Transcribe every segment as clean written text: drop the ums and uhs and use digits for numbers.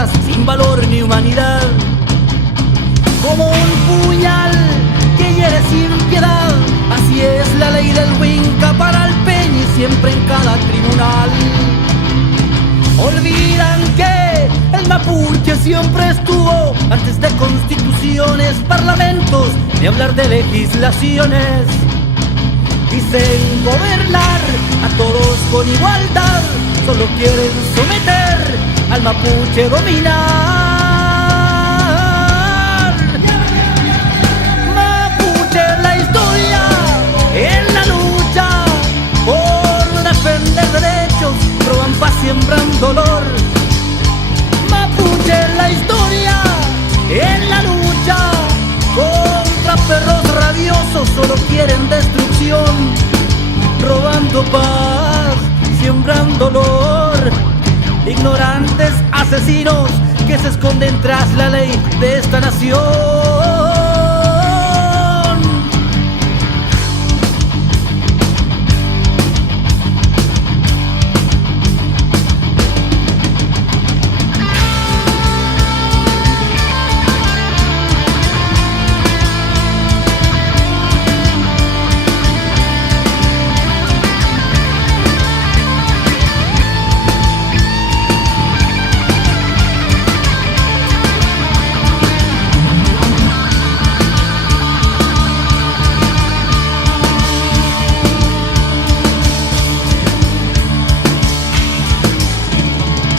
vidas sin valor ni humanidad. Como un puñal que hiere sin piedad, así es la ley del Huinca para el Peñi, siempre en cada tribunal. Olvidan que el mapuche siempre estuvo antes de constituciones, parlamentos, ni hablar de legislaciones. Dicen gobernar a todos con igualdad, solo quieren someter al mapuche, dominar. Mapuche, la historia en la lucha por defender derechos, roban paz, siembran dolor. Mapuche, la historia en la lucha contra perros rabiosos, solo quieren destrucción, robando paz, siembran dolor. Ignorantes asesinos que se esconden tras la ley de esta nación.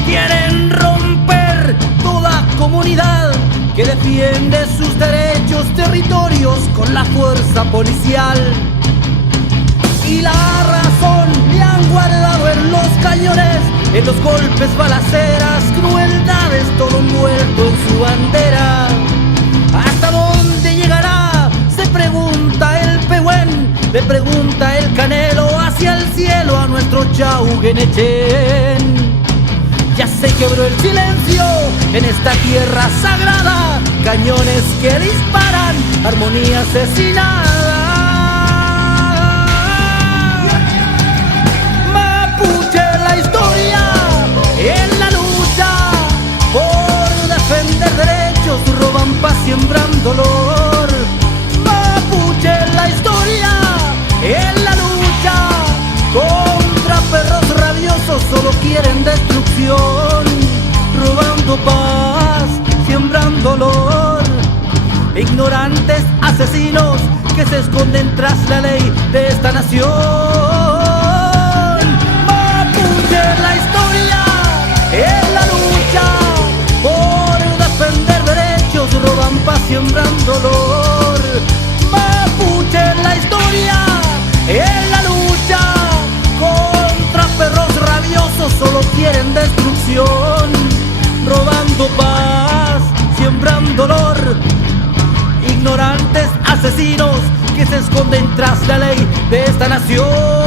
Quieren romper toda comunidad que defiende sus derechos, territorios con la fuerza policial. Y la razón le han guardado en los cañones, en los golpes, balaceras, crueldades, todo envuelto en su bandera. ¿Hasta dónde llegará? Se pregunta el Pehuen, le pregunta el Canelo, hacia el cielo a nuestro Chauguenechén. Ya se quebró el silencio en esta tierra sagrada, cañones que disparan, armonía asesinada. Mapuche, la historia en la lucha por defender derechos, roban paz, siembran dolor. Mapuche, la historia en la lucha contra perros rabiosos, solo quieren destrucción, robando paz, siembran dolor. Ignorantes asesinos que se esconden tras la ley de esta nación. Mapuche, la historia en la lucha por defender derechos, roban paz, siembran dolor. Mapuche, la historia en la lucha contra perros rabiosos, solo quieren destrucción, robando paz, siembran dolor. Ignorantes asesinos que se esconden tras la ley de esta nación.